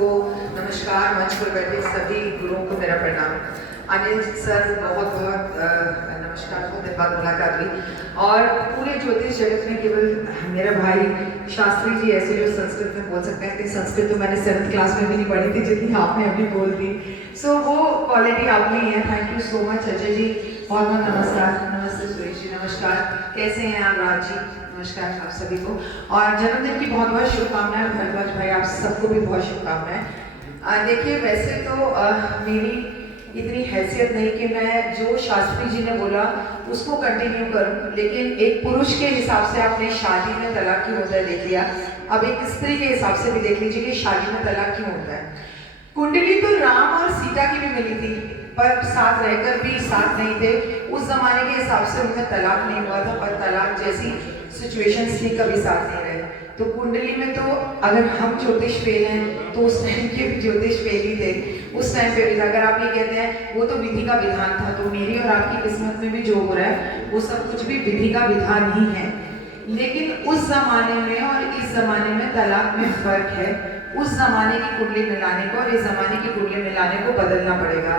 सबको नमस्कार। मंच पर बैठे सभी गुरुओं को मेरा प्रणाम। अनिल सर बहुत बहुत नमस्कार, बहुत दिन बाद मुलाकात हुई। और पूरे ज्योतिष जगत में केवल मेरा भाई शास्त्री जी ऐसे जो संस्कृत में बोल सकते हैं कि संस्कृत तो मैंने 7th क्लास में भी नहीं पढ़ी थी जितनी आपने अभी बोल दी। सो वो क्वालिटी आप में ही है। Thank you so much Ajay ji, बहुत बहुत नमस्कार। नमस्ते सुरेश जी, नमस्कार। कैसे हैं आप राज जी? नमस्कार आप सभी को, और जन्मदिन की बहुत बहुत शुभकामनाएं। भरद्वाज भाई आप सबको भी बहुत शुभकामनाएं। देखिए वैसे तो मेरी इतनी हैसियत नहीं कि मैं जो शास्त्री जी ने बोला उसको कंटिन्यू करूं, लेकिन एक पुरुष के हिसाब से आपने शादी में तलाक क्यों होता है देख लिया, अब एक स्त्री के हिसाब से भी देख लीजिए कि शादी में तलाक क्यों होता है। कुंडली तो राम और सीता की भी मिली थी, पर साथ रहकर भी साथ नहीं थे। उस जमाने के हिसाब से उनमें तलाक नहीं हुआ था, पर तलाक जैसी सिचुएशंस थी कभी साथ नहीं रहे। तो कुंडली में तो अगर हम ज्योतिष फेल हैं तो उस टाइम के भी ज्योतिष फेल ही थे, उस टाइम पे भी। अगर आप ये कहते हैं वो तो विधि का विधान था, तो मेरी और आपकी किस्मत में भी जो हो रहा है वो सब कुछ भी विधि का विधान ही है। लेकिन उस जमाने में और इस जमाने में तलाक में फर्क है। उस जमाने की कुंडली मिलाने को और इस जमाने की कुंडली मिलाने को बदलना पड़ेगा।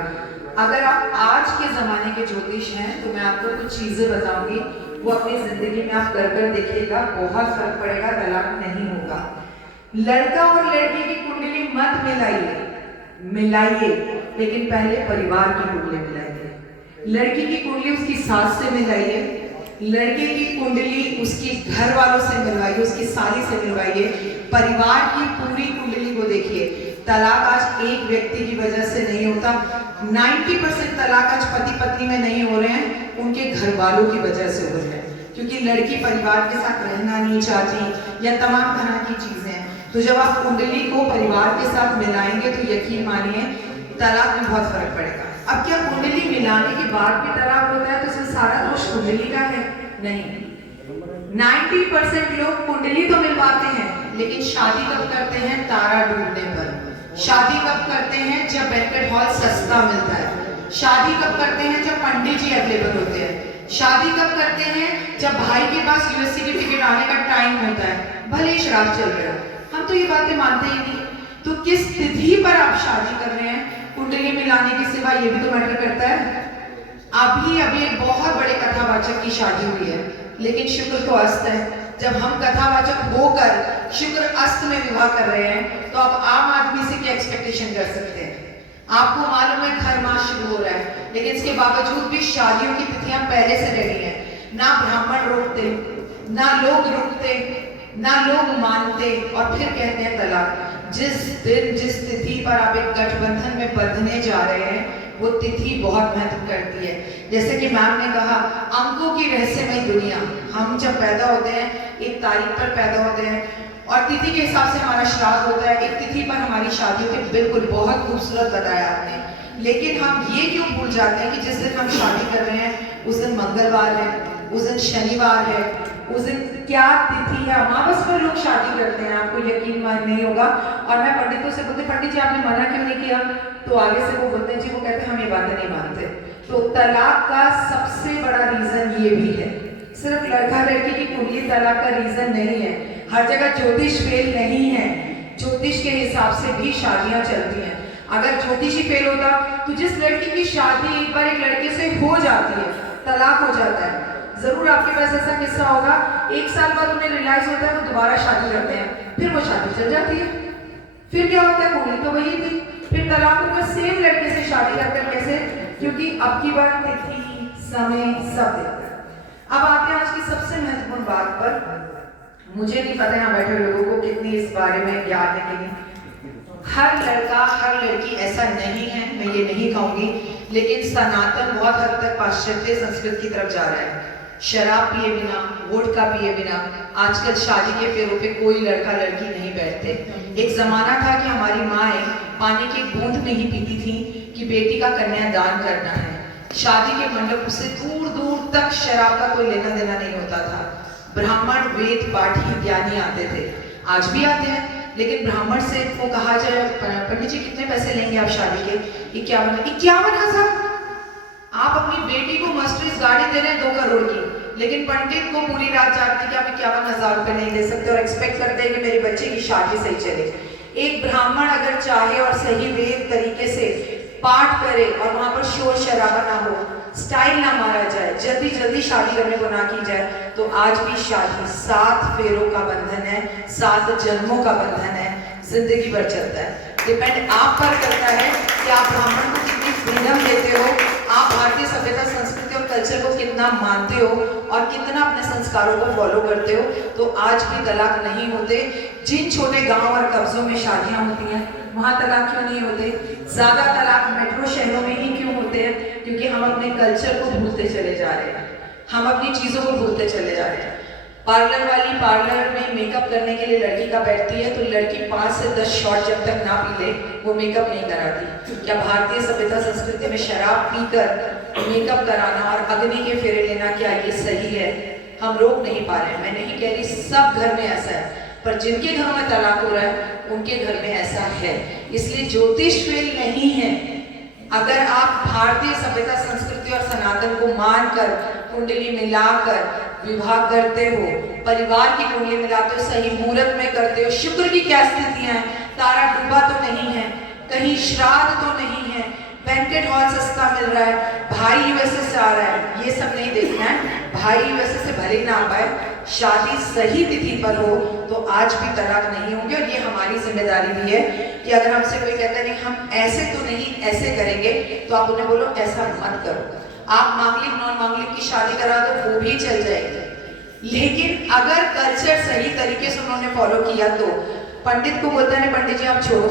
अगर आप आज के जमाने के ज्योतिष हैं तो मैं आपको कुछ चीजें बताऊंगी, वो अपनी जिंदगी में आप कर कर देखिएगा, बहुत फर्क पड़ेगा, तलाक नहीं होगा। लड़का और लड़की की कुंडली मत मिलाइए, लेकिन पहले परिवार की कुंडली मिलाइए। लड़की की कुंडली उसकी सास से मिलाइए, लड़के की कुंडली उसकी घर वालों से मिलवाइए, उसकी साली से मिलवाइए। परिवार की पूरी कुंडली को देखिए। तलाक आज एक व्यक्ति की वजह से नहीं होता। 90% तलाक आज पति पत्नी में नहीं हो रहे हैं, उनके घर वालों की वजह से हो रहे हैं, क्योंकि लड़की परिवार के साथ रहना नहीं चाहती या तमाम तरह की चीजें। तो जब आप कुंडली को परिवार के साथ मिलाएंगे तो यकीन मानिए तलाक में बहुत फर्क पड़ेगा। अब क्या कुंडली मिलाने के बाद भी तलाक होता है तो इसमें सारा दोष कुंडली का है? नहीं। 90% लोग कुंडली तो मिलवाते हैं, लेकिन शादी कब करते हैं? तारा डूबने पर। शादी कब करते हैं? जब बैंक्वेट हॉल सस्ता मिलता है। शादी कब करते हैं? जब पंडित जी अवेलेबल होते हैं। शादी कब करते हैं? जब भाई के पास यूएससी की टिकट आने का टाइम होता है, भले ही शराब चल रहा है। हम तो ये बातें मानते ही नहीं। तो किस तिथि पर आप शादी कर रहे हैं कुंडली मिलाने के सिवा, ये भी तो मैटर करता है। अभी एक बहुत बड़े कथावाचक की शादी हुई है, लेकिन शुक्र तो अस्त है। जब हम कथावाचक होकर शुक्र अस्त में विवाह कर रहे हैं तो आप आम आदमी से क्या एक्सपेक्टेशन कर सकते हैं? आपको मालूम है घर मास शुरू हो रहा है, लेकिन इसके बावजूद भी शादियों की तिथियां पहले से रेडी हैं। ना ब्राह्मण रोकते, ना लोग रुकते, ना लोग मानते, और फिर कहते हैं तलाक। जिस दिन जिस तिथि पर आप एक गठबंधन में बंधने जा रहे हैं वो तिथि बहुत महत्व करती है। जैसे कि मैम ने कहा, अंकों की रहस्यमय दुनिया। हम जब पैदा होते हैं एक तारीख पर पैदा होते हैं और तिथि के हिसाब से हमारा श्राद्ध होता है, एक तिथि पर हमारी शादी होती है। बिल्कुल बहुत खूबसूरत बताया आपने। लेकिन हम ये क्यों भूल जाते हैं कि जिस दिन हम शादी कर रहे हैं उस दिन मंगलवार है, उस दिन शनिवार है, उस दिन क्या तिथि है? अमावस पर लोग शादी करते हैं, आपको यकीन नहीं होगा। और मैं पंडितों से बोलती, पंडित जी आपने मना क्यों नहीं किया? तो आगे से वो बोलते हैं जी, वो कहते हैं हम ये बातें नहीं मानते। तो तलाक का सबसे बड़ा रीजन ये भी है। सिर्फ लड़का लड़की की कुंडली तलाक का रीजन नहीं है। हर जगह ज्योतिष फेल नहीं है, ज्योतिष के हिसाब से भी शादियां चलती हैं। अगर ज्योतिष ही फेल होता तो जिस लड़की की शादी एक बार एक लड़के से हो जाती है, तलाक हो जाता है, जरूर आपके पास ऐसा किस्सा होगा, 1 साल बाद उन्हें रियलाइज होता है, वो दोबारा शादी करते हैं, फिर वो शादी चल जाती है। फिर क्या होता है? कुंडली तो वही थी, फिर तलाक होकर सेम लड़के से शादी करते हैं। कैसे? क्योंकि अब की बार तिथि समय सब देखता है। अब आते हैं आज की सबसे महत्वपूर्ण बात पर। मुझे नहीं पता यहाँ बैठे लोगों को कितनी इस बारे में ज्ञान है कि नहीं। हर लड़का हर लड़की ऐसा नहीं है, मैं ये नहीं कहूंगी, लेकिन सनातन बहुत हद तक पाश्चात्य संस्कृति की तरफ जा रहा है। शराब पिए बिना, वोडका पिए बिना आजकल शादी के फेरों पे कोई लड़का लड़की नहीं बैठते। एक जमाना था कि हमारी माएँ पानी की बूंद नहीं पीती थी कि बेटी का कन्यादान करना है। शादी के मंडप से दूर दूर तक शराब का कोई लेना देना नहीं होता था। ब्राह्मण वेद पाठी ज्ञानी आते थे, आज भी आते हैं, लेकिन ब्राह्मण से वो कहा जाए, पंडित जी कितने पैसे लेंगे आप शादी के? 51,000। आप अपनी बेटी को मर्सिडीज गाड़ी दे रहे हैं 2 करोड़ की, लेकिन पंडित को पूरी रात जागते कि आप 51,000 रुपए नहीं दे सकते और एक्सपेक्ट करते हैं कि मेरी बच्ची की शादी सही चले। एक ब्राह्मण अगर चाहे और सही वेद तरीके से पाठ करे और वहां पर शोर शराबा ना हो, स्टाइल ना मारा जाए, जल्दी जल्दी शादी करने को ना की जाए, तो आज भी शादी 7 फेरों का बंधन है, 7 जन्मों का बंधन है, जिंदगी भर चलता है। डिपेंड आप पर करता है कि आप ब्राह्मण को कितनी फ्रीडम देते हो, आप भारतीय सभ्यता संस्कृति और कल्चर को कितना मानते हो और कितना अपने संस्कारों को फॉलो करते हो, तो आज भी तलाक नहीं होते। जिन छोटे गांव और कब्जों में शादियां होती हैं वहां तलाक क्यों नहीं होते? ज्यादा तलाक मेट्रो शहरों में ही क्यों होते हैं? क्योंकि हम अपने कल्चर को भूलते चले जा रहे हैं, हम अपनी चीजों को भूलते चले जा रहे हैं। पार्लर वाली पार्लर में मेकअप करने के लिए लड़की का बैठती है तो लड़की 5 से 10 शॉट जब तक ना पी ले वो मेकअप नहीं कराती। क्या भारतीय सभ्यता संस्कृति में शराब पीकर मेकअप कराना और अग्नि के फेरे लेना, क्या ये सही है? हम रोक नहीं पा रहे हैं। मैं नहीं कह रही सब घर में ऐसा है, पर जिनके घरों में तलाक हो रहा है उनके घर में ऐसा है। इसलिए ज्योतिष फेल नहीं है। अगर आप भारतीय सभ्यता संस्कृति और सनातन को मानकर कुंडली मिलाकर विवाह करते हो, परिवार की कुंडली मिलाते हो, सही मुहूर्त में करते हो, शुक्र की क्या स्थितियां हैं, तारा डूबा तो नहीं है, कहीं श्राद्ध तो नहीं है, बैंकेट हॉल सस्ता मिल रहा है, भाई यूएसए से आ रहा है, ये सब नहीं देखना है। भाई यूएसए से भले ना आ पाए, शादी सही तिथि पर हो तो आज भी तलाक नहीं होंगे। और ये हमारी जिम्मेदारी भी है कि अगर हमसे कोई कहता है नहीं हम ऐसे तो नहीं ऐसे करेंगे, तो आप उन्हें बोलो ऐसा मत करो। आप मांगलिक नॉन मांगलिक की शादी करा दो वो भी चल जाएगी, लेकिन अगर कल्चर सही तरीके से उन्होंने फॉलो किया तो पंडित को बोलता है पंडित जी आप छोड़ो,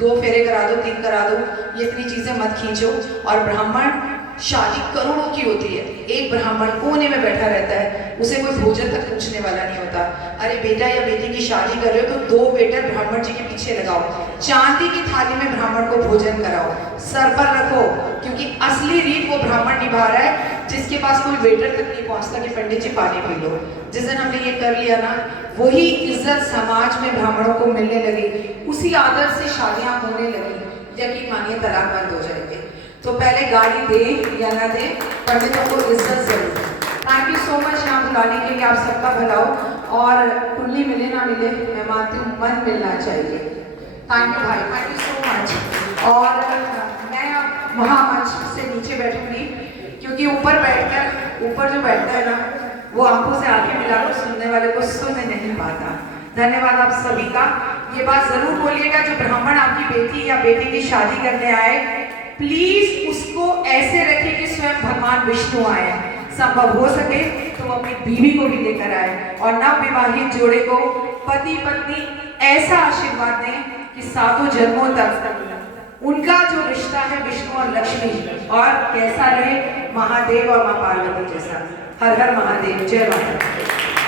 2 फेरे करा दो, 3 करा दो, ये इतनी चीजें मत खींचो। और ब्राह्मण शादी करोड़ों की होती है, एक ब्राह्मण कोने में बैठा रहता है, उसे कोई भोजन तक पूछने वाला नहीं होता। अरे बेटा या बेटी की शादी कर रहे हो तो 2 वेटर ब्राह्मण जी के पीछे लगाओ, चांदी की थाली में ब्राह्मण को भोजन कराओ, सर पर रखो, क्योंकि असली रीत वो ब्राह्मण निभा रहा है जिसके पास कोई वेटर तक नहीं पहुंचता कि पंडित जी पानी पी लो। जिस दिन हमने ये कर लिया ना, वही इज्जत समाज में ब्राह्मणों को मिलने लगी, उसी आदत से शादियां होने लगी। यकीन मानिए तलाक बंद हो जाएंगे। तो पहले गाली दे या ना दे, पंडितों को इज्जत जरूर। थैंक यू सो मच यहाँ बुलाने के लिए, आप सबका भला हो। और कुंडली मिले ना मिले, मैं मानती हूँ मन मिलना चाहिए। थैंक यू भाई, थैंक यू सो मच। और मैं अब महामंच से नीचे बैठूंगी, क्योंकि ऊपर बैठकर ऊपर जो बैठता है ना वो आंखों से आंखें मिलाकर सुनने वाले को सुन नहीं पाता। धन्यवाद आप सभी का। ये बात जरूर बोलिएगा, जो ब्राह्मण आपकी बेटी या बेटी की शादी करने आए, प्लीज उसको ऐसे रखें कि स्वयं भगवान विष्णु आए। संभव हो सके तो वो अपनी बीवी को भी लेकर आए और नव विवाहित जोड़े को पति पत्नी ऐसा आशीर्वाद दें कि 7 जन्मों तक उनका जो रिश्ता है विष्णु और लक्ष्मी और कैसा रहे, महादेव और मां पार्वती जैसा। हर हर महादेव, जय माता।